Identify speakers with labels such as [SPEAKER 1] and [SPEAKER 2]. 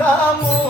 [SPEAKER 1] విధముల